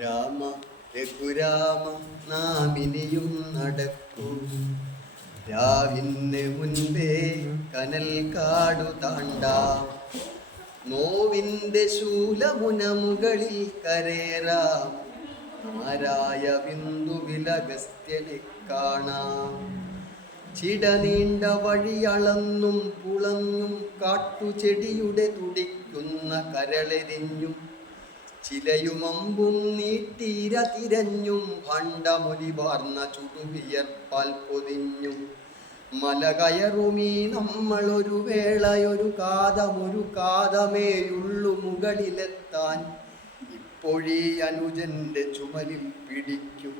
രാമ രഘുരാമ നാമിനിയും നടക്കൂ, രാവിന് മുൻപേ കനൽ കാടു താണ്ടാം, നോവിൻ്റെ ശൂലമുന മുകളിൽ കരേറാം, ആരായ ബിന്ദുവിലഗസ്ത്യനെ കാണാം. ചിടനീണ്ട വഴിയളന്നും പുളഞ്ഞും കാട്ടുചെടിയുടെ തുടിക്കുന്ന കരളെരിഞ്ഞും ചിലയുമമ്പും നീട്ടീര തിരഞ്ഞും ഭണ്ഡമൊലിവാർന്ന ചുടുവിയർപ്പാൽ പൊതിഞ്ഞും മല കയറുമീ നമ്മളൊരു വേളയൊരു കാതമേയുള്ളു മുകളിലെത്താൻ. ഇപ്പൊഴീ അനുജന്റെ ചുമലിൽ പിടിക്കും,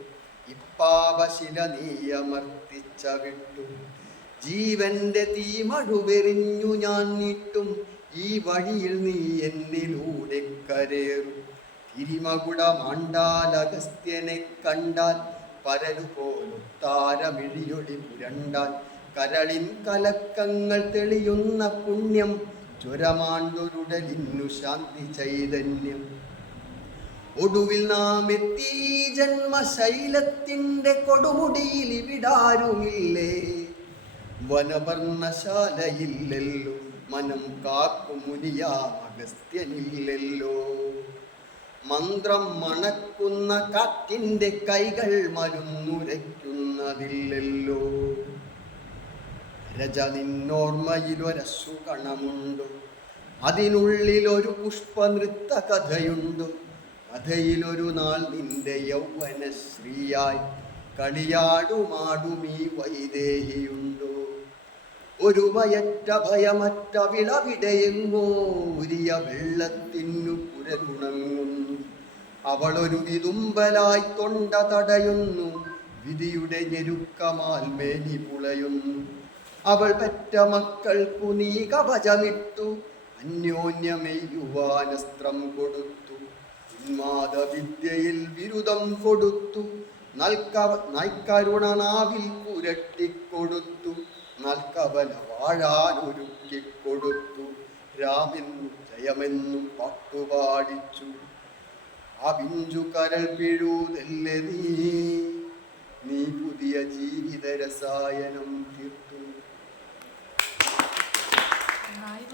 ഇപ്പാവശില നീയമർത്തിച്ച വിട്ടു. ജീവന്റെ തീമഴുവെറിഞ്ഞു ഞാൻ നീട്ടും, ഈ വഴിയിൽ നീ എന്നിലൂടെ കരേറും. തിരിമകുട മാണ്ടാലഗസ്ത്യനെ കണ്ടാൽ, പരലുപോലൊത്താരമിഴിയൊടി പുരണ്ടാൽ, കരളിൻ കലക്കങ്ങൾ തെളിയുന്ന പുണ്യം, ചുരമാണ്ടൊരുടലിന്നു ശാന്തി ചൈതന്യം. ഒടുവിൽ നാം എത്തി ജന്മശൈലത്തിൻ്റെ കൊടുമുടിയിൽ, ഇവിടാരുമില്ലേ, വനവർണ്ണശാലയില്ലല്ലോ, മനം കാക്കുമുനിയാം അഗസ്ത്യനില്ലല്ലോ. മന്ത്രം മണക്കുന്ന കാറ്റിൻ്റെ കൈകൾ മരുന്നുരയ്ക്കുന്നതില്ലല്ലോ. രജ നിന്നോർമ്മയിലൊരശു കണമുണ്ടോ, അതിനുള്ളിലൊരു പുഷ്പനൃത്ത കഥയുണ്ടോ. കഥയിലൊരു നാൾ നിന്റെ യൗവനശ്രീയായി കളിയാടുമാടുമീ വൈദേഹിയുണ്ടോ. ഒരു വയറ്റ ഭയമറ്റ വിളവിടയെങ്ങോ ഉരിയ വെള്ളത്തിനു പുരലുണങ്ങുന്നു. അവളൊരു വിതുമ്പലായി തൊണ്ട തടയുന്നു, വിധിയുടെ ഞെരുക്കമാൽ മേനി പുളയുന്നു. അവൾ പെറ്റ മക്കൾക്കു നീ കവചമിട്ടു, അന്യോന്യമെയ്യുവാനസ്ത്രം കൊടുത്തു. ഉന്മാദവിദ്യയിൽ ബിരുദം കൊടുത്തു, നൈക്കരുണനാവിൽ പുരട്ടിക്കൊടുത്തു. നൽകവല വാഴാനൊരുക്കിക്കൊടുത്തു, രാമെന്നും ജയമെന്നും പാട്ടുപാടിച്ചു. ആ പിഞ്ചു കരൾ പിഴുതല്ലേ നീ പുതിയ ജീവിത രസായനം തീർത്തു.